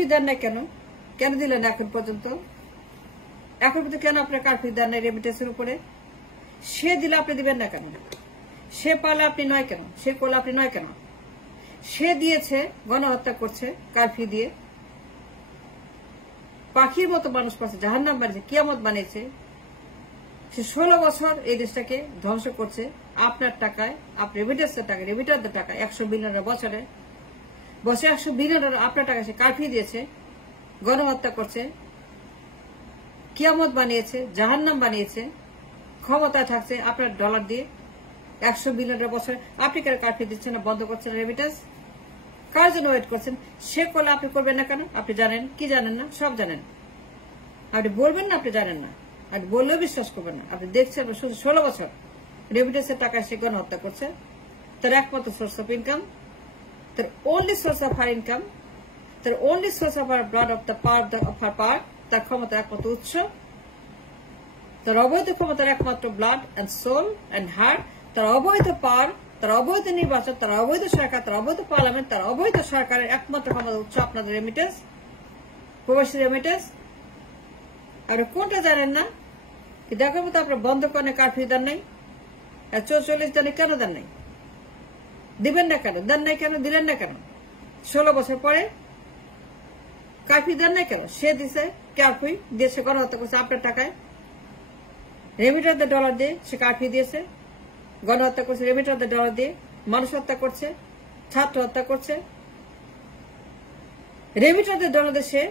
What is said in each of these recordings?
Curfew দেন না কেন? কেন দিলেন এখন পর্যন্ত? এখন পর্যন্ত কেন আপনার কারফিউ দেন নাই রেমিটেন্সের উপরে? সে দিলে আপনি দিবেন না কেন? সে পারলে আপনি নয় কেন? সে করলে আপনি নয় কেন? সে দিয়েছে, গণহত্যা করছে কারফিউ দিয়ে, পাখির মতো মানুষ পাচ্ছে, জাহান্নাম বানিয়েছে, কিয়ামত বানিয়েছে। সে 16 বছর এই দেশটাকে ধ্বংস করছে আপনার টাকায়, আপনি রেমিটেন্সের টাকা, রেমিটারদের টাকা, 100 বিলিয়ন বছরে 100 বিলিয়ন আপনার টাকা সে কারফিউ দিয়েছে, গণহত্যা করছে, কিয়ামত বানিয়েছে, জাহান্নাম বানিয়েছে, ক্ষমতা থাকছে আপনার ডলার দিয়ে 100 বিলিয়ন বছরে। আপনি কেন কারফিউ দিচ্ছেন না, বন্ধ করছেন রেমিটেন্স? কার জন্য ওয়েট করছেন? সে করলে আপনি করবেন না কেন? আপনি জানেন কি জানেন না? সব জানেন। আপনি বলবেন না আপনি জানেন না, আপনি বললেও বিশ্বাস করবেন না। আপনি দেখছেন 16 বছর রেমিটেন্সের টাকায় সে গণহত্যা করছে। তার একমাত্র সোর্স অফ ইনকাম, তার only source of her income, তার only source of her blood of the power, তার ক্ষমতার একমাত্র উৎস, তার অবৈধ ক্ষমতার একমাত্র blood and soul and heart, তার অবৈধ পাওয়ার, তার অবৈধ নির্বাচন, তার অবৈধ সরকার, তার অবৈধ পার্লামেন্ট, তার অবৈধ সরকারের একমাত্র ক্ষমতার উৎস আপনাদের রেমিটেন্স, প্রবাসী রেমিটেন্স। আপনি কোনটা জানেন না? দেখার মতো আপনার বন্ধ করেন, কারফিউ দেন নাই, 44 জানে কেন দেন নাই? দিবেন না কেন? দেন নাই কেন? দিলেন না কেন? 16 বছর পরে কারফিউ দেন নাই কেন? সে দিছে কারফিউ দিয়ে, সে গণহত্যা করছে আপনার টাকায়, রেমিটারদের ডলার দিয়ে সে কারফিউ দিয়েছে, গণহত্যা করছে রেমিটারদের ডলার দিয়ে, মানুষ হত্যা করছে, ছাত্র হত্যা করছে, রেমিটারদের ডলার দিয়ে সে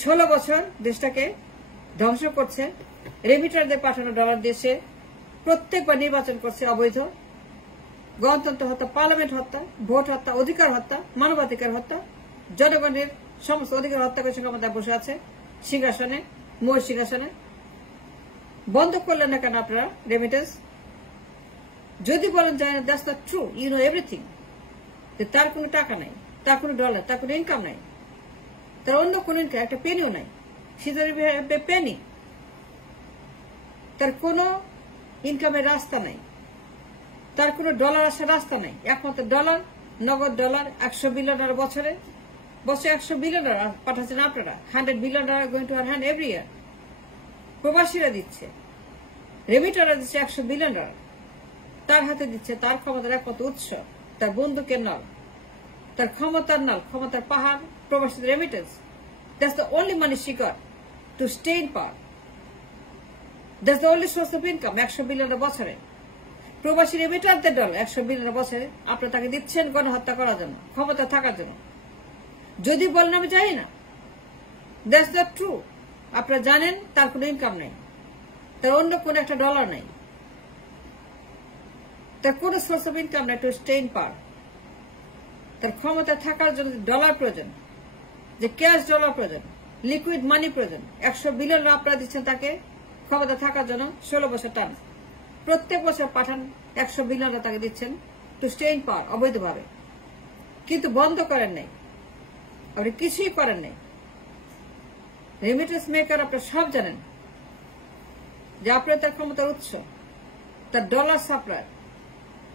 16 বছর দেশটাকে ধ্বংস করছে, রেমিটারদের পাঠানো ডলার দিয়ে সে প্রত্যেকবার নির্বাচন করছে অবৈধ, গণতন্ত্র হত্যা, পার্লামেন্ট হত্যা, ভোট হত্যা, অধিকার হত্যা, মানবাধিকার হত্যা, জনগণের সমস্ত অধিকার হত্যা করে ক্ষমতায় বসে আছে সিংহাসনে, মোর সিংহাসনে। বন্ধ করলেন না কেন আপনারা রেমিটেন্স? যদি বলেন যে that's not true, you know everything, তার কোনো টাকা নাই, তার কোনো ডলার, তার কোনো ইনকাম নাই, তার অন্য কোন ইনকাম, একটা পেনিও নাই, পেনি, তার কোনো ইনকামের রাস্তা নাই, তার কোনো ডলার আসার রাস্তা নাই, একমাত্র ডলার, নগদ ডলার, 100 বিলিয়ন বছরে 100 বিলিয়ন পাঠাচ্ছেন আপনারা, 100 billion going to your hand every year. প্রবাসীরা দিচ্ছে, রেমিটাররা দিচ্ছে 100 বিলিয়ন, তার হাতে দিচ্ছে, তার ক্ষমতার একমাত্র উৎস, তার বন্দুকের নল, তার ক্ষমতার নল, ক্ষমতার পাহাড়, প্রবাসীদের remittance. That's the only money she got to stay in power, that's the only source of income 100 billion বছরে। প্রবাসী রেমিটারদের ডলার 100 বিলিয়ন বছরে আপনারা তাকে দিচ্ছেন গণহত্যা করার জন্য, ক্ষমতা থাকার জন্য। যদি বলেন আমি জানি না, দ্যাটস নট ট্রু। আপনারা জানেন তার কোনো ইনকাম নাই, তার অন্য কোন একটা ডলার নাই, তার কোন সোর্স অফ ইনকাম নাই টু স্টে ইন পাওয়ার। তার ক্ষমতা থাকার জন্য ডলার প্রয়োজন, যে ক্যাশ ডলার প্রয়োজন, লিকুইড মানি প্রয়োজন। 100 বিলিয়ন আপনারা দিচ্ছেন তাকে ক্ষমতা থাকার জন্য 16 বছর টান, প্রত্যেক বছর পাঠান 100 বিলিয়ন তাকে দিচ্ছেন টু স্টে ইন পাওয়ার অবৈধভাবে, কিন্তু বন্ধ করেন নাই, আপনি কিছুই করেন নাই। রেমিটেন্স মেকার আপনারা সব জানেন যে আপনার তার ক্ষমতার উৎস, তার ডলার সাপ্লায়ার,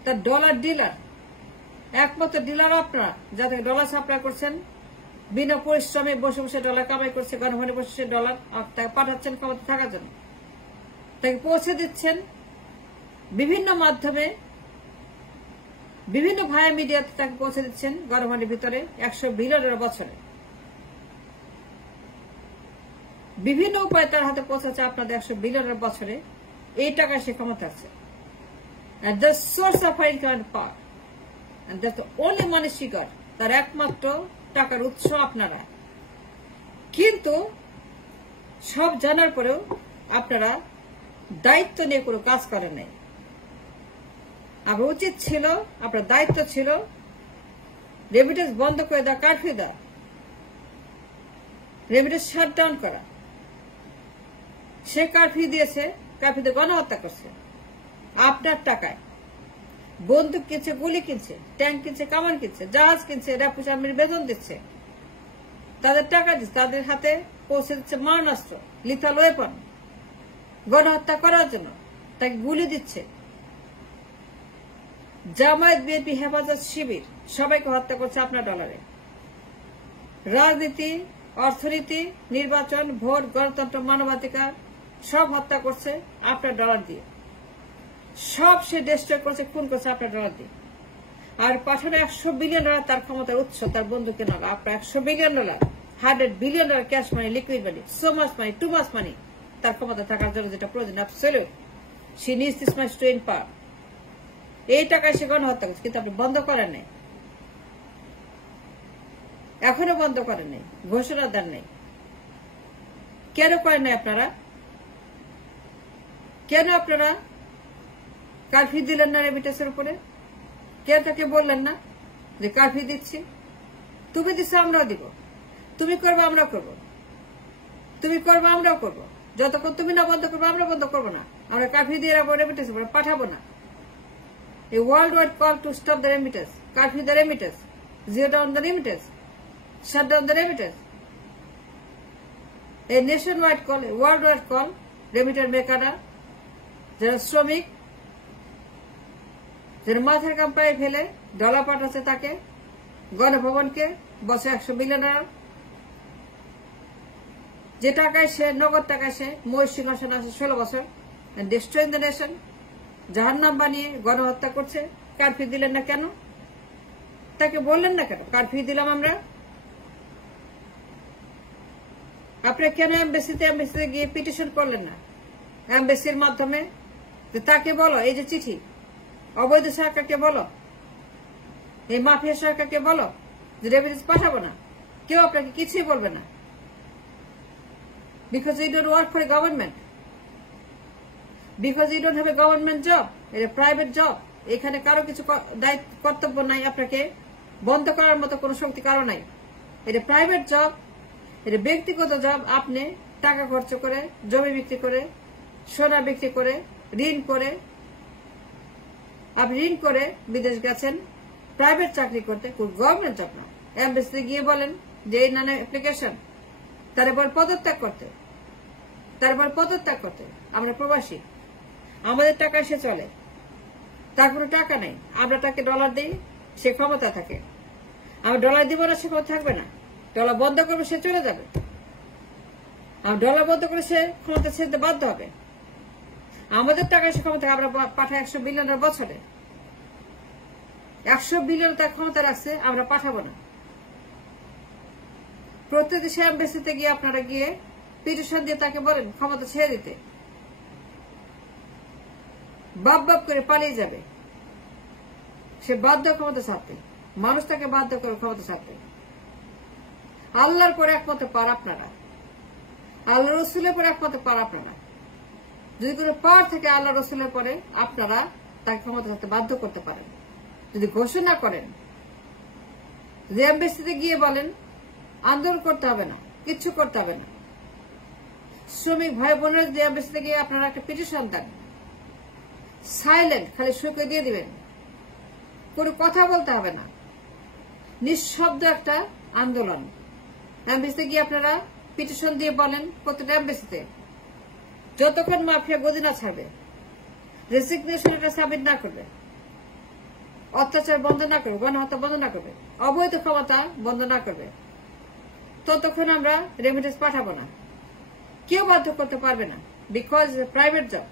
তার ডলার ডিলার, একমাত্র ডিলার আপনারা, যাতে ডলার সাপ্লাই করছেন, বিনা পরিশ্রমে বসে বসে ডলার কামাই করছে, গণভবনে বসে ডলার তাকে পাঠাচ্ছেন ক্ষমতা থাকার জন্য, তাকে পৌঁছে দিচ্ছেন বিভিন্ন মাধ্যমে, বিভিন্ন ভায়া মিডিয়াতে তাকে পৌঁছে দিচ্ছেন গণভবনের ভিতরে 100 বিলিয়ন বছরে। বিভিন্ন উপায়ে তার হাতে পৌঁছাচ্ছে আপনাদের 100 বিলিয়ন বছরে। এই টাকা সে ক্ষমতা আছে, and the source of her income and power, and that's the only money she got, তার একমাত্র টাকার উৎস আপনারা। কিন্তু সব জানার পরেও আপনারা দায়িত্ব নিয়ে কোনো কাজ করেন নাই। আপনার উচিত ছিল, আপনার দায়িত্ব ছিল রেমিটেন্স বন্ধ করে দেওয়া, কারফিউ দেওয়া, রেমিটেন্স শাটডাউন করা। সে কারফিউ দিয়েছে, কারফিউতে গণহত্যা করছে আপনার টাকায়, বন্দুক কিনছে, গুলি কিনছে, ট্যাঙ্ক কিনছে, কামান কিনছে, জাহাজ কিনছে, র্যাপুস আর্মির বেতন দিচ্ছে, তাদের টাকা দিচ্ছে, তাদের হাতে পৌঁছে দিচ্ছে মারণাস্ত্র, লিথাল ওয়েপন, গণহত্যা করার জন্য তাকে গুলি দিচ্ছে। জামায়াত, বিএনপি, হেফাজত শিবির সবাইকে হত্যা করছে আপনার ডলারে। রাজনীতি, অর্থনীতি, নির্বাচন, ভোট, গণতন্ত্র, মানবাধিকার সব হত্যা করছে আপনার ডলার দিয়ে। সব সে ডিস্ট্রয় করছে, খুন করছে আপনার ডলার দিয়ে। আর পাঠানো $100 বিলিয়ন তার ক্ষমতার উৎস, তার বন্ধুকে নয়। আপনার $100 বিলিয়ন, $100 বিলিয়ন ক্যাশ মানি, liquid money, so much money, too much money তার ক্ষমতা থাকার জন্য যেটা প্রয়োজন। Absolute she needs this much two empower. এই টাকায় সে গণহত্যা করছে, কিন্তু আপনি বন্ধ করেন নাই, এখনো বন্ধ করেন নাই, ঘোষণা দেন নাই। কেন করেন নাই আপনারা? কেন আপনারা কারফিউ দিলেন না রেমিটেন্সের উপরে? কেন তাকে বললেন না যে কারফিউ দিচ্ছি? তুমি দিচ্ছ, আমরাও দিব। তুমি করবে, আমরাও করব। তুমি করবে, আমরাও করব। যতক্ষণ তুমি না বন্ধ করবো, আমরা বন্ধ করবো না। আমরা কারফিউ দিয়ে রাখবো, রেমিটেন্স পাঠাবো না। A worldwide call to stop the remittance, curfew the remittance, zero down the remittance, shut down the remittance. A nationwide call, a worldwide call, remitter makerরা যারা শ্রমিক, যারা মাথার কাম্পায় ফেলে ডলার পাঠাচ্ছে তাকে, গণভবনকে বছরে $100 বিলিয়ন, যে টাকায় সে নগদ টাকায় সে মহিষ সিংহাসন আছে 16 বছর, ডিস্ট্রয়িং দ্য নেশন, জাহান্নাম বানিয়ে গণহত্যা করছে। কারফিউ দিলেন না কেন? তাকে বললেন না কেন কারফিউ দিলাম আমরা? আপনি কেন এমবেসিতে গিয়ে পিটিশন করলেন না এমবেসির মাধ্যমে? তাকে বলো, এই যে চিঠি, অবৈধ সরকারকে বলো, এই মাফিয়া সরকারকে বলো যে রেমিটেন্স পাঠাবো না। কেউ আপনাকে কিছুই বলবে না, because you don't work for a government, because you don't have a government job, it's a private job. এখানে কারো কিছু দায়িত্ব কর্তব্য নাই, আপনাকে বন্ধ করার মতো কোনো শক্তি কারো নাই। এটা প্রাইভেট জব, এটা ব্যক্তিগত জব। আপনি টাকা খরচ করে, জমি বিক্রি করে, সোনা বিক্রি করে, ঋণ করে, আপনি ঋণ করে বিদেশ গেছেন প্রাইভেট চাকরি করতে, গভর্নমেন্ট জব না। এমবেসিতে গিয়ে বলেন যে এই নানা অ্যাপ্লিকেশন, তারপর পদত্যাগ করতে, আমরা প্রবাসী, আমাদের টাকায় সে চলে, তার কোনো টাকা নেই। আমরা তাকে ডলার দিই, সে ক্ষমতা থাকে। আমরা ডলার দিব না, সে ক্ষমতা থাকবে না। ডলার বন্ধ করবে, সে চলে যাবে। আমরা ডলার বন্ধ করে সে ক্ষমতা ছেড়ে বাধ্য হবে। আমাদের টাকায় সে ক্ষমতা, আমরা পাঠাই $100 বিলিয়ন বছরে, $100 বিলিয়ন তার ক্ষমতা রাখছে, আমরা পাঠাবো না। প্রত্যেক দেশে এমবেসিতে গিয়ে আপনারা গিয়ে পিটিশন দিয়ে তাকে বলেন ক্ষমতা ছেড়ে দিতে, বাপ করে পালিয়ে যাবে। সে বাধ্য ক্ষমতা ছাড়তে, মানুষ তাকে বাধ্য করে ক্ষমতা ছাড়তে। আল্লাহর পরে একমাত্র পার আপনারা, আল্লাহ রসুলের পরে একমাত্র পার আপনারা। যদি কোনো পার থেকে আল্লাহ রসুলের পরে আপনারা তাকে ক্ষমতা ছাড়তে বাধ্য করতে পারেন। যদি ঘোষণা করেন, যে এমবেসিতে গিয়ে বলেন আন্দোলন করতে হবে না, কিচ্ছু করতে হবে না। শ্রমিক ভাই বোনেরা যে এমবেসিতে গিয়ে আপনারা একটা পিটিশন দেন, সাইলেন্ট, খালি সইকে দিয়ে দিবেন, কোনো কথা বলতে হবে না, নিঃশব্দ একটা আন্দোলন। এমবেসিতে গিয়ে আপনারা পিটিশন দিয়ে বলেন, প্রত্যেকটা এমবেসিতে, যতক্ষণ মাফিয়া গদি না ছাড়বে, রেসিগনেশন এটা সাবমিট না করবে, অত্যাচার বন্ধ না করবে, গণহত্যা বন্ধ না করবে, অবৈধ ক্ষমতা বন্ধ না করবে, ততক্ষণ আমরা রেমিটেন্স পাঠাবো না। কেউ বাধ্য করতে পারবে না, because private job.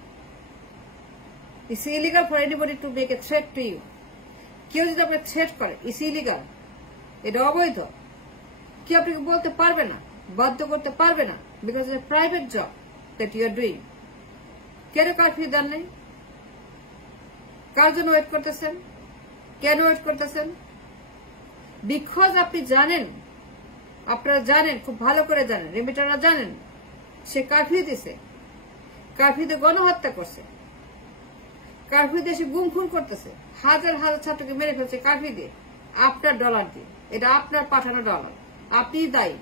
It's illegal for anybody to make a threat to you. কেউ যদি আপনাকে থ্রেট করে, ইটস ইলিগাল, এটা অবৈধ। কেউ আপনাকে বলতে পারবে না, বাধ্য করতে পারবে না, because it's private job that you are doing. কেন কারফিউ দেন নেই? কার জন্য ওয়েট করতেছেন? কেন ওয়েট করতেছেন? বিকজ আপনি জানেন, আপনারা জানেন, খুব ভালো করে জানেন, রেমিটাররা জানেন, সে কারফিউ দিছে, কারফিউতে গণহত্যা করছে, কারফিউ দিয়ে সে গুম খুন করতেছে, হাজার হাজার ছাত্রকে মেরে ফেলছে কারফিউ দিয়ে, আপনার ডলার দিয়ে। এটা আপনার পাঠানো ডলার, আপনিই দায়ী।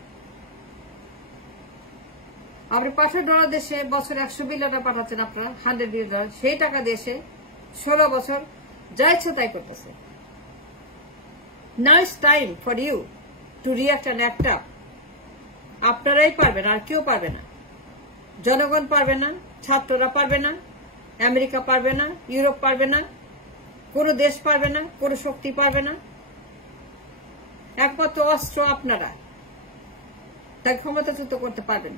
আপনি পাঠানো ডলার দেশে বছরে $100 বিলিয়ন পাঠাচ্ছেন, আপনারা $100 বিলিয়ন, সেই টাকা দিয়ে সে 16 বছর যা ইচ্ছে তাই করতেছে। Now it's time for you to react and act up. আপনারাই পারবেন, আর কেউ পারবে না। জনগণ পারবে না, ছাত্ররা পারবে না, আমেরিকা পারবে না, ইউরোপ পারবে না, কোনো দেশ পারবে না, কোনো শক্তি পারবে না। একমাত্র অস্ত্র আপনারা, তাকে ক্ষমতাচ্যুত করতে পারবেন।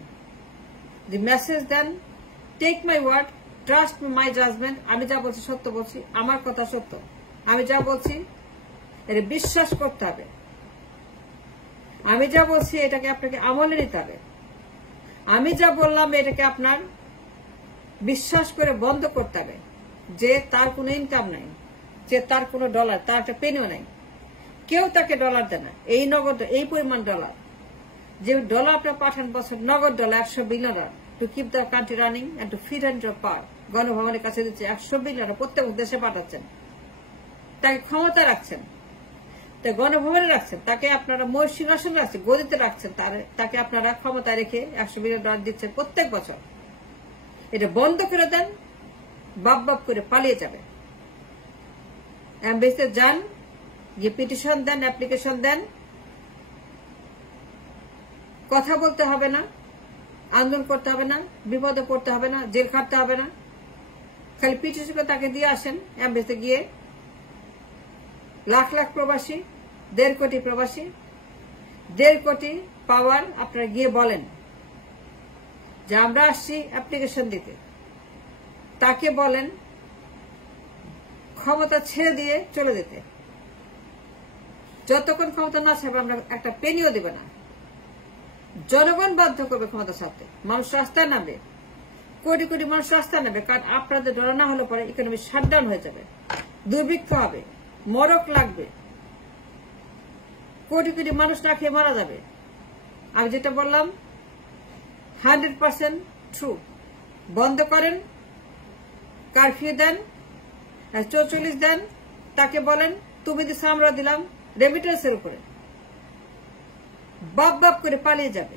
দি মেসেজ দেন, take my word, trust my judgement, আমি যা বলছি সত্য বলছি, আমার কথা সত্য, আমি যা বলছি এটা বিশ্বাস করতে হবে, আমি যা বলছি এটাকে আপনাকে আমলে নিতে হবে, আমি যা বললাম এটাকে আপনার বিশ্বাস করে বন্ধ করতে হবে যে তার কোনো ইনকাম নাই, যে তার কোনো ডলার, তার একটা পেনিও নাই, কেউ তাকে ডলার দেয় না, এই নগদ এই পরিমাণ ডলার যে ডলার আপনার পাঠান বছর, নগদ dollar 100 billion to keep the country running and to feed and power, গণভবনের কাছে দিচ্ছে 100 বিলিয়ন প্রত্যেক দেশে পাঠাচ্ছেন, তাকে ক্ষমতা রাখছেন, তাই গণভবনে রাখছেন, তাকে আপনারা মহিষ সিংহাসনে রাখছেন, গদিতে রাখছেন, তাকে আপনারা ক্ষমতায় রেখে 100 বিলিয়ন ডলার দিচ্ছেন প্রত্যেক বছর। এটা বন্ধ করে দেন, বাপ করে পালিয়ে যাবে। এমবেসিতে যান, গিয়ে পিটিশন দেন, অ্যাপ্লিকেশন দেন, কথা বলতে হবে না, আন্দোলন করতে হবে না, বিপদে পড়তে হবে না, জেল খাটতে হবে না, খালি পিটিশন করে তাকে দিয়ে আসেন। এমবেসিতে গিয়ে লাখ লাখ প্রবাসী, 1.5 কোটি প্রবাসী, 1.5 কোটি পাওয়ার, আপনারা গিয়ে বলেন যে আমরা আসছি অ্যাপ্লিকেশন দিতে, তাকে বলেন ক্ষমতা ছেড়ে দিয়ে চলে যেতে, যতক্ষণ ক্ষমতা না ছাড়বে আমরা একটা পেনিও দেবে না, জনগণ বাধ্য করবে ক্ষমতা ছাড়তে, মানুষ রাস্তায় নামবে, কোটি কোটি মানুষ রাস্তায় নামবে, কারণ আপনাদের ডর না হলে পরে ইকোনমি শাটডাউন হয়ে যাবে, দুর্ভিক্ষ হবে, মরক লাগবে, কোটি কোটি মানুষ না খেয়ে মারা যাবে। আমি যেটা বললাম 100% ট্রু। বন্ধ করেন, কারফিউ দেন, 44 দেন, তাকে বলেন তুমি দিছো আমরা দিলাম, রেমিটেন্সের উপরে বাপ করে পালিয়ে যাবে।